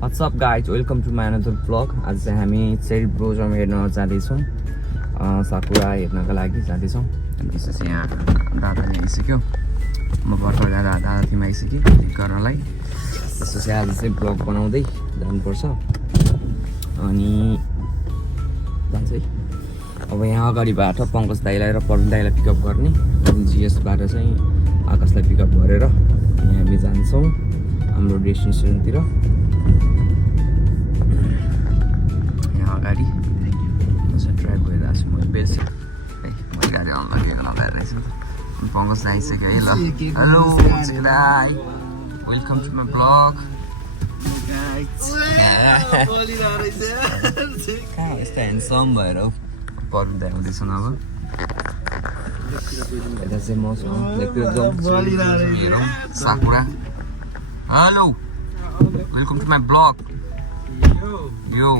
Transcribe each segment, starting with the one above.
What's up guys, welcome to my another vlog. आज चाहिँ हामी चेरी ब्लोसम हेर्न जाँदैछौँ, साकुरा हेर्नका लागि जाँदैछौँ। अनि त्यसपछि यहाँ दादा पनि आइसक्यो, म भर्खर दादा थिम आइसक्यो पिक गर्नलाई। त्यसपछि आज चाहिँ ब्लग बनाउँदै जानुपर्छ अनि जान्छ है। अब यहाँ अगाडिबाट पङ्कज दाइलाई र पवन दाइलाई पिकअप गर्ने, अनि जिएसबाट चाहिँ आकाशलाई पिकअप गरेर यहाँ हामी जान्छौँ हाम्रो डेस्टिनेसनतिर। यहाँ अगाडि ड्राइभ गरिरहेको छु म बेल्स है, मैले गाडी अनलगेको लगाएर रहेछ नि त। पङ्कज आइसक्यो है। ल हेलो दाइ, वेलकम टु माई ब्लग। कहाँ यस्तो ह्यान्डसम भएर पर्दा आउँदैछन्। अब यता चाहिँ मौसम Sakura. Hello welcome to my blog. यो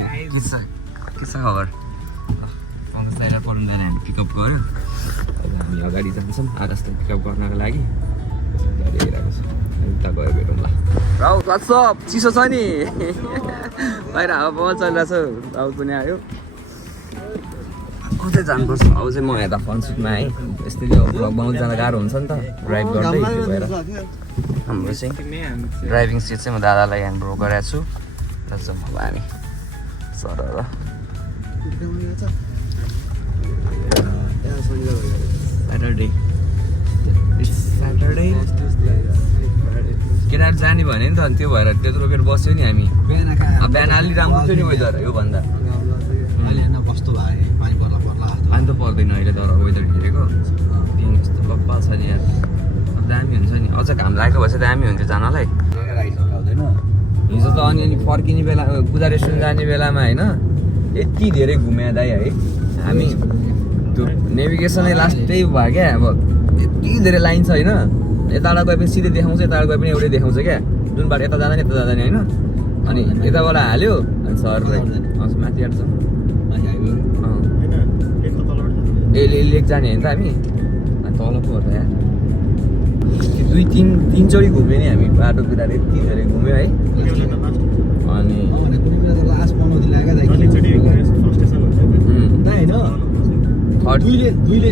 के छ खबर? पङ्कज दाइलाई पढ्नु जाने हामी पिकअप गऱ्यो। हामी अगाडि जान्छौँ आकाशलाई पिकअप गर्नको लागि। गाडी आइरहेको छ, उता गयो भेटौँ ल। राउत वाट्सअप, चिसो छ नि बाहिर हावा पावा चलिरहेको छ। राउत पनि आयो, कतै जानुपर्छ। अब चाहिँ म यता फन सिटमा है, यस्तै भ्लग बनाउँदै जाँदा गाह्रो हुन्छ नि त ड्राइभ गर्दै। त्यो भएर हाम्रो चाहिँ ड्राइभिङ सिट चाहिँ म दादालाई ह्यान्ड ओभर गरेको छु। जान्छौँ अब हामी सर स्याटरडे केटाहरू जाने भने नि त, अनि त्यो भएर त्यत्रो रोकेर बस्यो नि हामी। बिहान अलि राम्रो थियो नि वेदर योभन्दा। पानी त पर्दैन अहिले, तर वेदर हेरेको दिन जस्तो बब्बा छ नि यार। दामी हुन्छ नि, अझ घाम लागेको भएछ दामी हुन्थ्यो जानलाई। हिजो त अनि फर्किने बेला पूजा रेस्टुरेन्ट जाने बेलामा होइन यति धेरै घुम्यो दाइ है हामी। त्यो नेभिगेसनै लास्टै भयो क्या। अब यति धेरै लाइन छ होइन, यताबाट गए पनि सिधै देखाउँछ, यताबाट गए पनि एउटै देखाउँछ क्या। जुन बाटो यता जाँदा नि यता जाँदा नि होइन। अनि यताबाट हाल्यो अनि सरलाई माथि आँट्छ लेक जाने होइन त हामी। अनि तल पो हो त यहाँ दुई तिनचोटि घुम्यो नि हामी बाटो बिराएर, यति धेरै घुम्यो है। अनि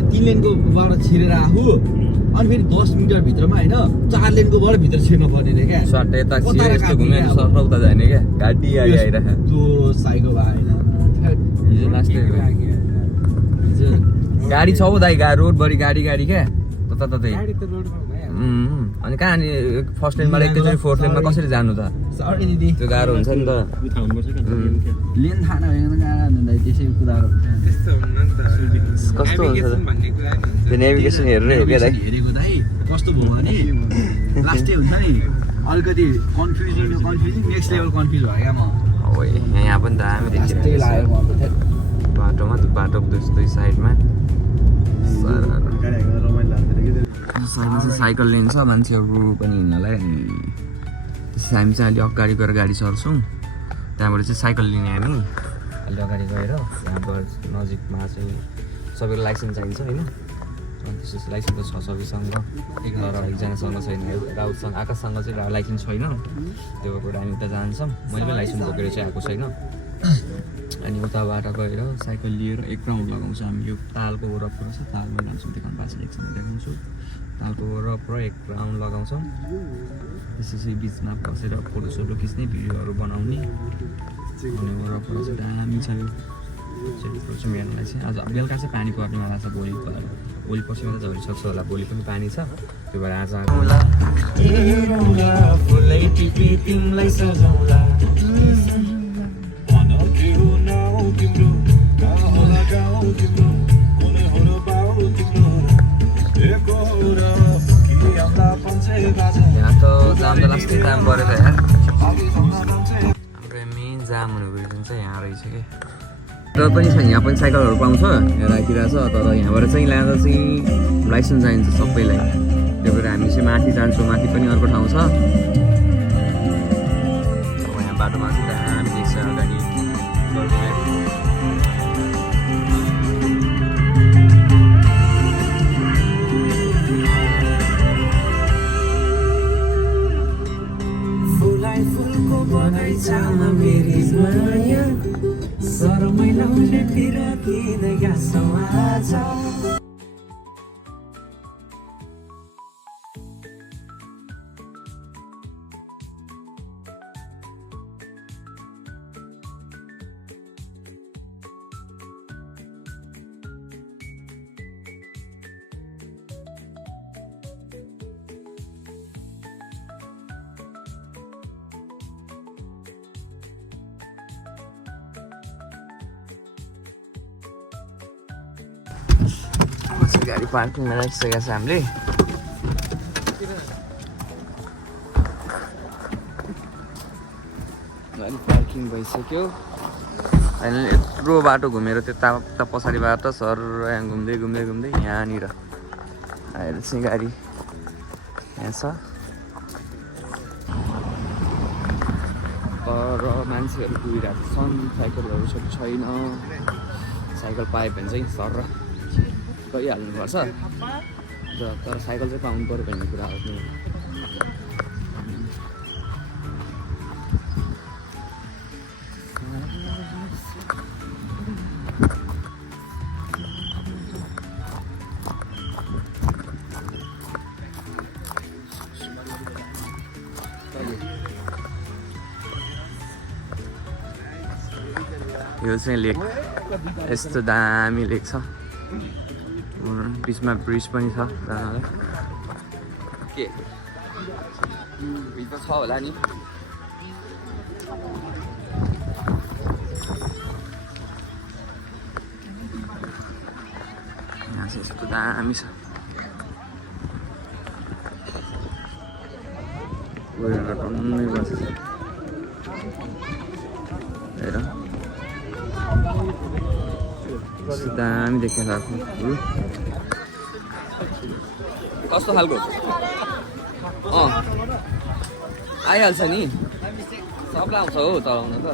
तीन लेनको बाट छिरेर आफू अनि फेरि 10 मिटर भित्रमा होइन 4 लेनको बाट भित्र छिर्न पर्ने रे क्या। सट्ट यता यस्तो घुम्यो अनि सर उता जाने क्या। गाडी आइरहेको त्यो साइको भए होइन हिजो लास्टै गाडी छ हौ दाइ, रोडभरि गाडी क्या ततै। अनि कहाँ नि फर्स्ट लेनबाट एकैचोटि फोर्थ लेनमा कसरी जानु त? त्यो गाह्रो हुन्छ नि त। लेन थाहा नभएको त्यसै कुदाएर कस्तो हुन्छ त्यो नेभिगेसन हेरेर क्या दाइ। हेरेको दाइ कस्तो भयो भने लास्टै हुन्छ नि अलिकति कन्फ्युजिङ नेक्स्ट लेभल कन्फ्युज भयो क्या म। हो यहाँ पनि दामी देखिरहेको बाटोमा, त्यो बाटोको दुई साइडमा साइडमा चाहिँ साइकल लेन छ मान्छेहरू पनि हिँड्नलाई। अनि त्यसपछि हामी चाहिँ अलि अगाडि गएर गाडी सर्छौँ, त्यहाँबाट चाहिँ साइकल लिने हामी। अलि अगाडि गएर त्यहाँबाट नजिकमा चाहिँ सबैको लाइसेन्स चाहिन्छ होइन। अनि त्यसपछि लाइसेन्स त छ सबैसँग, तर एकजनासँग छैन, राउतसँग आकाशसँग चाहिँ लाइसेन्स छैन। त्यो भएर हामी उता जान्छौँ, मैले पनि लाइसेन्स बोकेर चाहिँ आएको छैन। अनि उताबाट गएर साइकल लिएर एक राउन्ड लगाउँछ हामी। यो तालको वरपर छ, तालमा जान्छौँ, देखाउनु पाएको छ एकसँग देखाउँछु। तालको वरपर एक राउन्ड लगाउँछौँ, त्यसपछि बिचमा बसेर फोटोसोटो खिच्ने, भिडियोहरू बनाउने। अनि वरपर चाहिँ दामी छ यो चाहिँ हेर्नलाई चाहिँ। आज बेलुका चाहिँ पानी पर्नेवाला छ, भोलि पर्सिमा त झरिसक्छ होला, भोलि पनि पानी छ। त्यो भएर आज यहाँ त जाम त लास्टै जाम पऱ्यो त यार। हाम्रो मेन जाम हुनुको रिजन चाहिँ यहाँ रहेछ कि। तर पनि छ यहाँ पनि साइकलहरू पाउँछ, यहाँ राखिरहेको छ। तर यहाँबाट चाहिँ ल्याएर चाहिँ लाइसेन्स चाहिन्छ सबैलाई। त्यो भएर हामी चाहिँ माथि जान्छौँ, माथि पनि अर्को ठाउँ छ। यहाँ बाटोमा चाहिँ हामी देख्छ अगाडि फुलको बगैँचामा मेरी माया सरमै लाउने फिर किन गाँसौ आज गाडी पार्किङमा राखिसकेको छ हामीले गाडी पार्किङ भइसक्यो फाइनली यत्रो बाटो घुमेर त्यता पछाडिबाट सर यहाँ घुम्दै घुम्दै घुम्दै यहाँनिर आएर चाहिँ गाडी यहाँ छ तर मान्छेहरू कुदिरहेको छन् साइकलहरू छैन साइकल पायो भने चाहिँ सर गइहाल्नुपर्छ तर साइकल चाहिँ पाउनु पऱ्यो भन्ने कुरा हो यो चाहिँ लेक यस्तो दामी लेक छ बिचमा ब्रिज पनि छ जानलाई के ब्रिज त छ होला नि यहाँ चाहिँ यस्तो दामी छ टन्नै बस्छ हेर दामी देखेर कस्तो खालको आइहाल्छ नि सबलाई आउँछ हो चलाउन त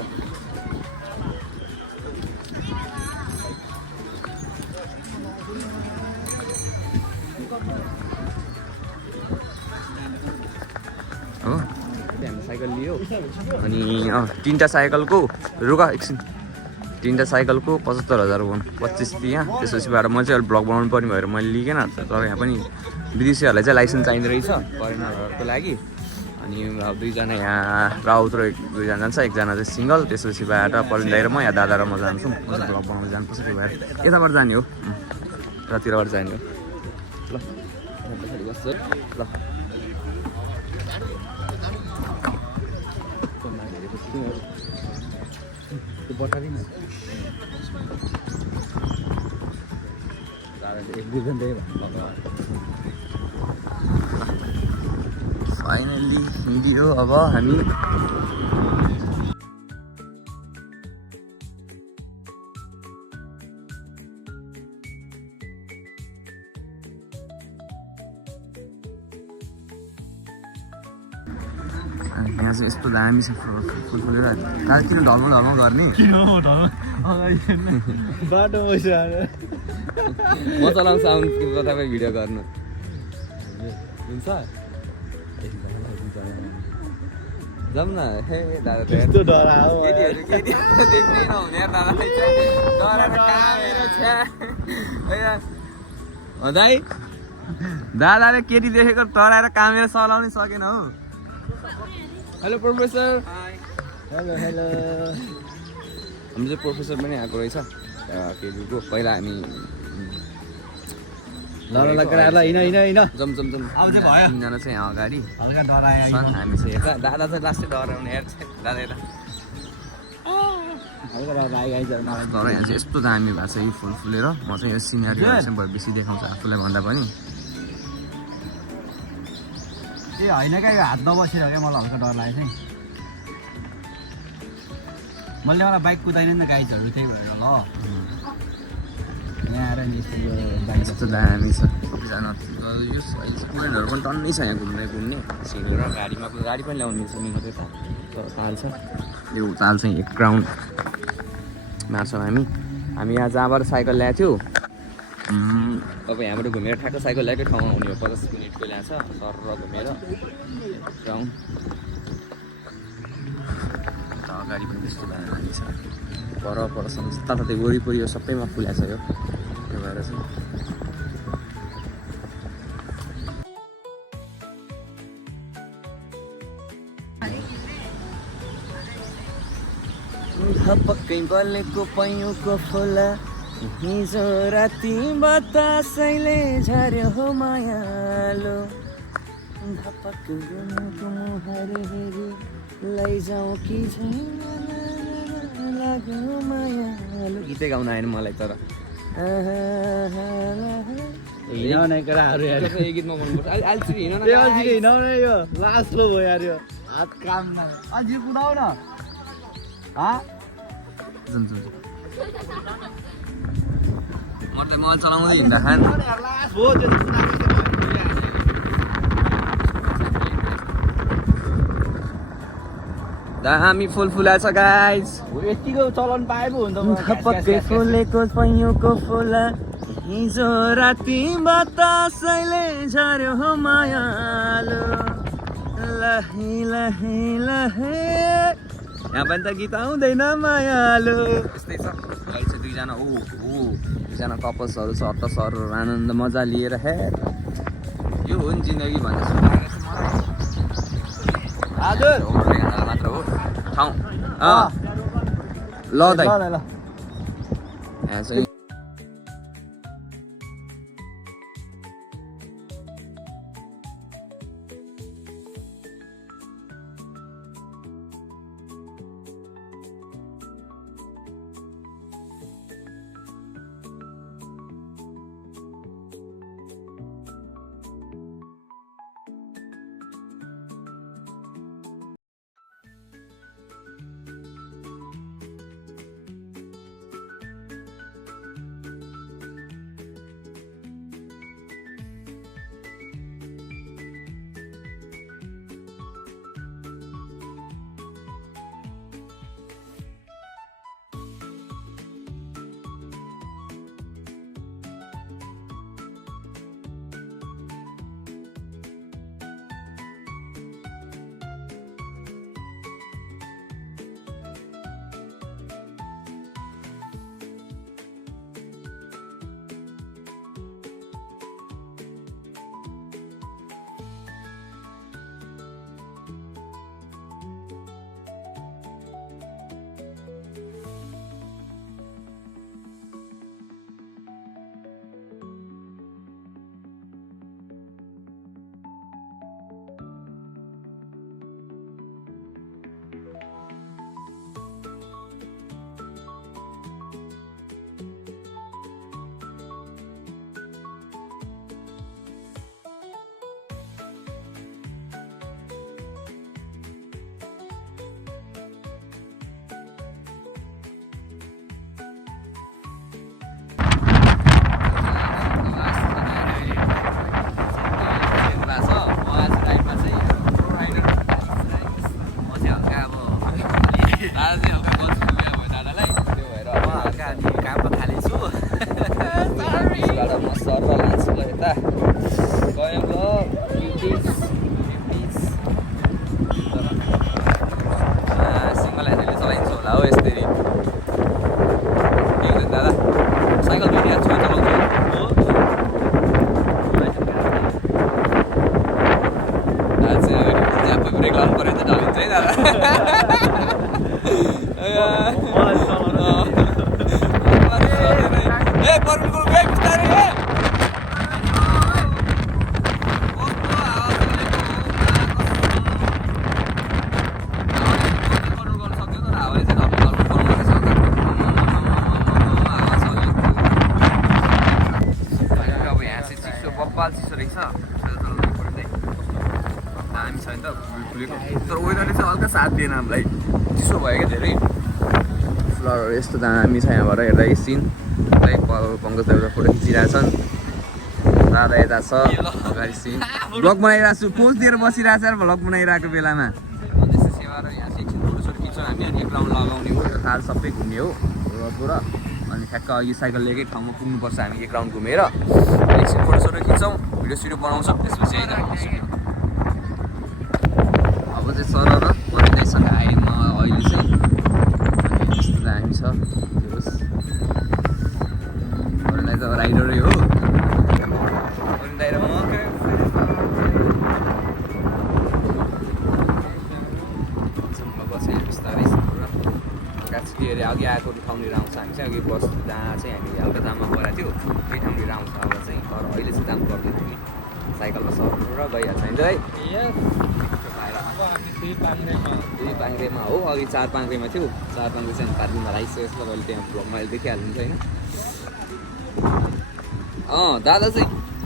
हो हामीले साइकल लियो अनि 3टा साइकलको रुक एकछिन 3टा साइकलको 75,000 भयो 25 दिएँ त्यसपछिबाट म चाहिँ ब्लग बनाउनु पर्ने भएर मैले लिएन तर यहाँ पनि विदेशीहरूलाई चाहिँ लाइसेन्स चाहिँदो रहेछ फरेनरहरूको लागि अनि दुईजना यहाँ राउत र दुईजना जान्छ एकजना चाहिँ सिङ्गल त्यसपछिबाट परिन्दै र म यहाँ दादा र म जान्छौँ म चाहिँ ब्लग बनाउनु जानुपर्छ त्यो भएर यताबाट जाने हो रातिरबाट जाने हो ल पछाडि बस्छु ल फाइनली हिँडियो अब हामी यहाँ चाहिँ यस्तो दामी छ फुलफुलेर दाजु किन ढल्म गर्ने बाटो म चलाउँछु आउनु तपाईँ भिडियो गर्नु हुन्छ जाऊँ न हे दादा त्यस्तो डरायो दाइ दादाले केटी देखेको तराएर कामेरा चलाउनै सकेन हौ हेलो प्रोफेसर हेलो हेलो हाम्रो चाहिँ प्रोफेसर पनि आएको रहेछ केटीको पहिला हामी जम अब चाहिँ भयो 3जना चाहिँ अगाडि हल्का डरायो छन् हामी चाहिँ हेर्दा दादा चाहिँ लास्टै डराउने हेर्छ दादा यता हल्का डरायो तर यहाँ चाहिँ यस्तो दामी भएको छ यो फुल फुलेर म चाहिँ यो सिनेरीहरू चाहिँ बेसी देखाउँछ आफूलाई भन्दा पनि ए होइन क्या यो हात नबसेर क्या मलाई हल्का डर लाग्यो चाहिँ मैले मलाई बाइक कुदाइनँ नि गाइडहरू त्यही भएर ल यहाँ आएर नि यस्तो यो बाइक यस्तो दामी छ सबैजना यो स्टुडेन्टहरू पनि टन्नै छ यहाँ घुम्ने सिनेर गाडीमा गाडी पनि ल्याउनु मिल्छ मिल्नु त्यता ताल छ यो ताल चाहिँ 1 ग्राउन्ड मार्छौँ हामी यहाँ जहाँबाट साइकल ल्याएको थियौँ अब यहाँबाट घुमेर ठ्याक्क साइकल ल्याएकै ठाउँमा हुने हो 50 मिनटको ल्याएको छ सर घुमेर ग्राउन्ड अगाडि पनि त्यस्तो दामी छ परसम्म जताततै वरिपरि यो सबैमा फुलेको छ यो त्यो भएर चाहिँ धपक्कै बलेको पैयुको फुला हिजो राति बतासैले झर्यो हो मायालो धपक्क गुमुको मुहार हेरी लैजाउँ कि लाग्यो मायालो गीतै गाउन आएन मलाई तर हिँडाउने केटाहरू यार यो गीत नगाउनुपर्छ अहिले चाहिँ हिँड्न यो अझै हिँडाउने यो लास्ट लो भयो यार यो हात काम न अझै कुदाउ न जुन म त मल चलाउँदै हिँड्दा खान लास्ट हो त्यो दामी फुल फुला छ गाइस यतिको चलन पाए पो हुन्छ पक्कै फुलेको पैयुको फुला हिजो राति बतासैले झर्यो हो मायालो लहे लहे लहे यहाँ पनि त गीत आउँदैन मायालो यस्तै छ अहिले चाहिँ दुईजना कपल्सहरू छ अत्त सरहरू आनन्द मजा लिएर हेर यो हो नि जिन्दगी भन्ने हजुर मात्र हो ठाउँ ल दाइ यहाँ चाहिँ सिङ्गल ह्यान्डलले चलाइन्छ होला हो यस्तै दादा साइकल दुई हात छोइ चलाउँछु ब्रेक लाउनु पऱ्यो त ढलिन्छ है दादा चिसो रहेछ दामी छ नि त फुलेको तर वेदरले चाहिँ हल्का साथ दिएन हामीलाई चिसो भयो क्या धेरै फ्लवरहरू यस्तो दामी छ यहाँबाट हेर्दा यस सिन पङ्कज दाइबाट फोटो खिचिरहेछन् दादा यता छ अगाडि सिन भ्लग बनाइरहेको छु पोज दिएर बसिरहेको छ भ्लग बनाइरहेको बेलामा सेवा र यहाँ चाहिँ एकछिन फोटोसोटो खिच्छौँ हामी अनि एक राउन्ड लगाउने हो यो थाल सबै घुम्ने हो रोडबाट अनि ठ्याक्क अघि साइकल लिएकै ठाउँमा पुग्नुपर्छ हामी एक राउन्ड घुमेर एकछिन फोटोसोटो खिच्छौँ भिडियो सिडियो बनाउँछौँ त्यसपछि अब चाहिँ सर र मन्दिरसँग आएँ म अहिले चाहिँ बिस्तारै कास्की एरिया अघि आएको ठाउँनिर आउँछ हामी चाहिँ अघि बस जहाँ चाहिँ हामी हल्का जाममा गएको थियो त्यही ठाउँनिर आउँछ अब चाहिँ तर अहिले चाहिँ जाम गर्दैन कि साइकलमा सर र गइहाल्छ होइन है त्यही पाङ्ग्रेमा हो अघि 4 पाङ्ग्रेमा थियो 4 पाङ्ग्रे चाहिँ पार्किङमा राखिसकेको छ तपाईँले त्यहाँ ब्लगमा अहिले देखिहाल्नुहुन्छ होइन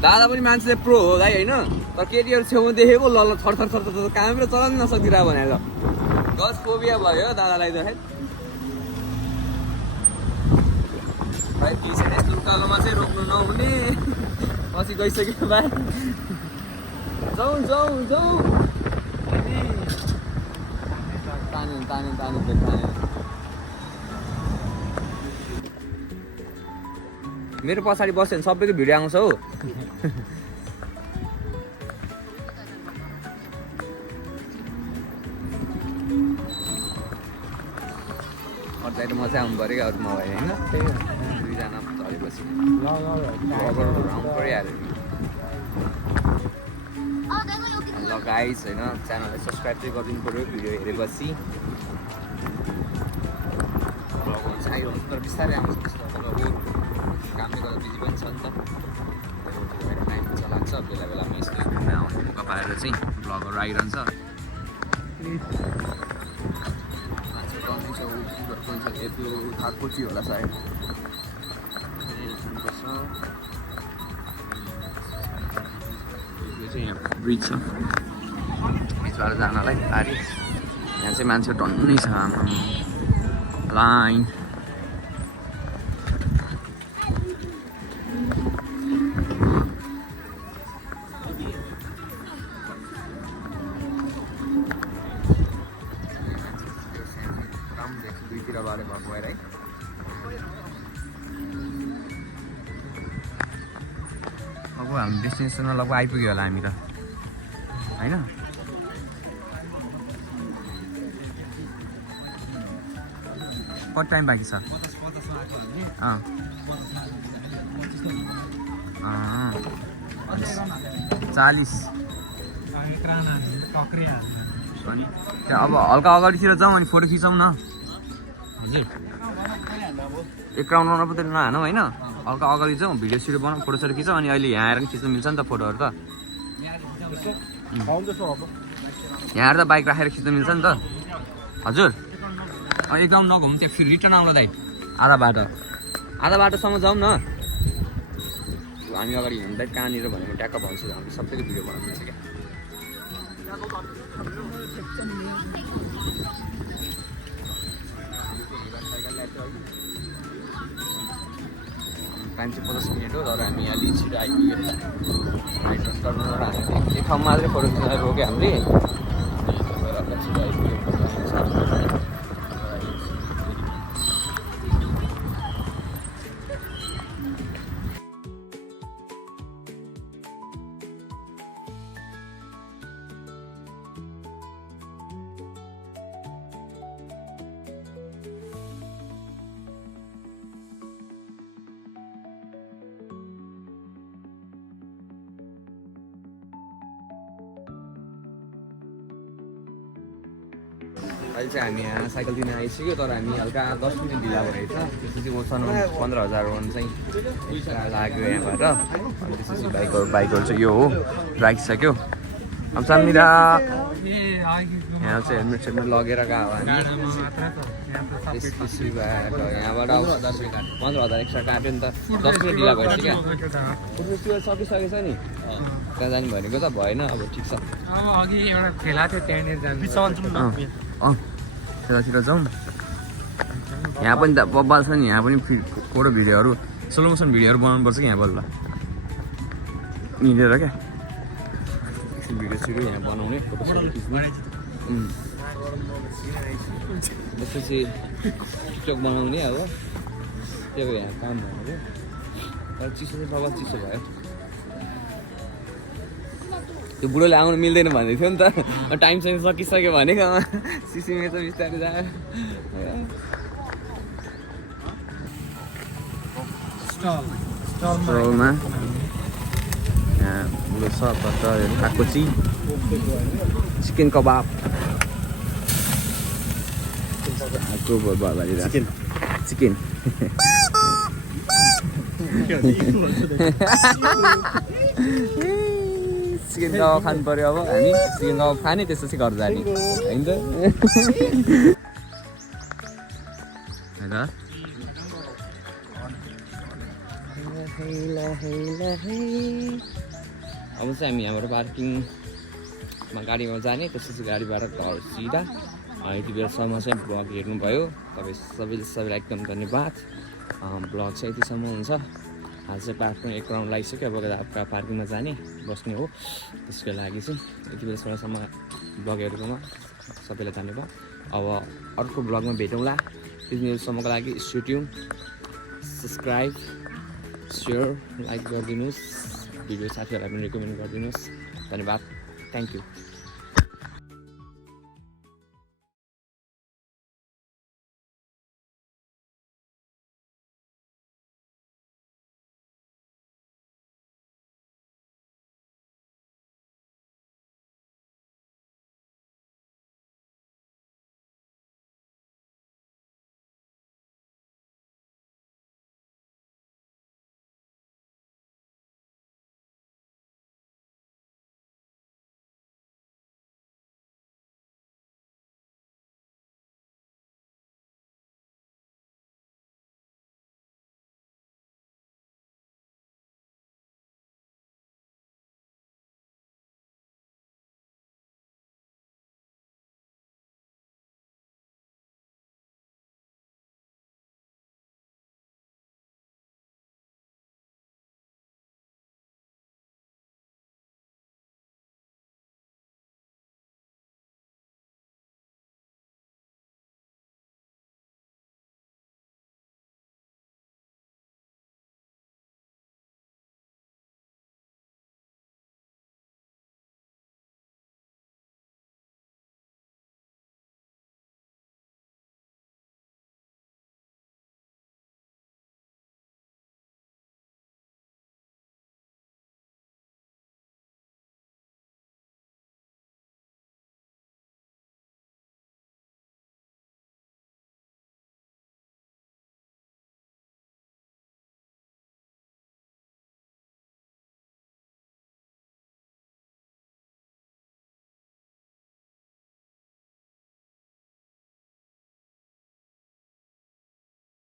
दादा पनि मान्छेले प्रो हो दाइ होइन तर केटीहरू छेउमा देखेको ल थर कामतिर चलाउनु नसकिरह भनेर गज फोबिया भयो दादालाई त भाइ पिछे यस्तो उकालोमा चाहिँ रोक्नु नहुने पछि गइसक्यो भाइ जाउँ ताने मेरो पछाडि बस्यो भने सबैको भिडियो आउँछ हौ अरू म चाहिँ आउनु पऱ्यो क्या अरू नभए होइन दुईजना चलेपछि आउनु परिहाल्यो ल गाइस होइन च्यानललाई सब्सक्राइब चाहिँ गरिदिनु पऱ्यो भिडियो हेरेपछि तर बिस्तारै आउँछ कामले गर्दा बिजी पनि छ नि त टाइम चलान्छ बेला बेलामा यसले घुम्न आउने मौका पाएर चाहिँ भ्लगहरू आइरहन्छ यत्रो थाकपछि होला सायद यो चाहिँ यहाँ ब्रिज छ ब्रिजबाट जानलाई पारि यहाँ चाहिँ मान्छे टन्नै छ लाइन अब हामी डेस्टिनेसनमा लगभग आइपुग्यो होला हामी त होइन कति टाइम बाँकी छ 40 त्यहाँ अब हल्का अगाडितिर जाउँ अनि फोटो खिचौँ न हजुर एक राउन्ड बनाउनु पऱ्यो नहानौँ होइन हल्का अगाडि जाउँ भिडियो सिडियो बनाउँ फोटो सोटो खिचौँ अनि अहिले यहाँ आएर पनि खिच्नु मिल्छ नि त फोटोहरू त यहाँ आएर त बाइक राखेर खिच्नु मिल्छ नि त हजुर एक राउन्ड नघुम त्यो फेरि रिटर्न आउँला दाइ आधा बाटोसम्म जाउँ न हामी अगाडि हिँड्दै कहाँनिर भनेको ट्याक्क भन्छु हामी सबैको भिडियो बनाउनु मिल्छ क्या टाइम चाहिँ 50 मिनट हो तर हामी अलि छिटो आइपुग्यो नाइट टर्मिनल एक ठाउँमा मात्रै फोटो खिच्न रोक्यो हामीले छिटो आइपुग्यो अहिले चाहिँ हामी यहाँ साइकल दिन आइसक्यो तर हामी हल्का 10 मिनट ढिला भएछ त्यसपछि मसँग 15,000 वन चाहिँ लाग्यो यहाँबाट अनि त्यसपछि बाइकहरू चाहिँ यो हो राखिसक्यो अब सामनिर यहाँ चाहिँ हेलमेट लगेर गयो हामी त्यसपछि यहाँबाट 15,000 एक्स्ट्रा काट्यो नि त 10 मिनट ढिला भइसक्यो क्या सकिसकेछ नि त्यहाँ जानु भनेको त भएन अब ठिक छ त्यतातिर जाउँ यहाँ पनि त बब्बाल छ नि यहाँ पनि फोटो भिडियोहरू स्लो मोसन भिडियोहरू बनाउनुपर्छ कि यहाँ बल्ल मिलेर क्या भिडियो सिडियो यहाँ बनाउने फोटो खिच्ने त्यसपछि टिकटक बनाउने अब त्यो यहाँ काम भनेको तर चिसो चाहिँ बब्बाल चिसो भयो त्यो बुढोले आउनु मिल्दैन भन्दै थियो नि त टाइम चाहिँ सकिसक्यो भनेको सिसीमा त बिस्तारै जायो स्टलमा यहाँ बुढो छ काकोची चिकन कबाब गोबर भरिरहेको चिकन चिकन कबाब खानु पऱ्यो अब हामी चिकन कबाब खाने त्यसपछि घर जाने होइन त अब चाहिँ हामी यहाँबाट पार्किङमा गाडीमा जाने त्यसपछि गाडीबाट घर सिधा यति बेलासम्म चाहिँ ब्लग हेर्नुभयो सबैलाई एकदम धन्यवाद ब्लग चाहिँ यतिसम्म हुन्छ आज चाहिँ पार्कमा एक राउन्ड लागिसक्यो अब पार्किङमा जाने बस्ने हो त्यसको लागि चाहिँ यति बेलासम्म ब्लग हेरेकोमा सबैलाई धन्यवाद अब अर्को ब्लगमा भेटौँला त्यति बेलासम्मको लागि stay tune subscribe share like गरिदिनुहोस् भिडियो साथीहरूलाई पनि रिकमेन्ड गरिदिनुहोस् धन्यवाद थ्याङ्क यू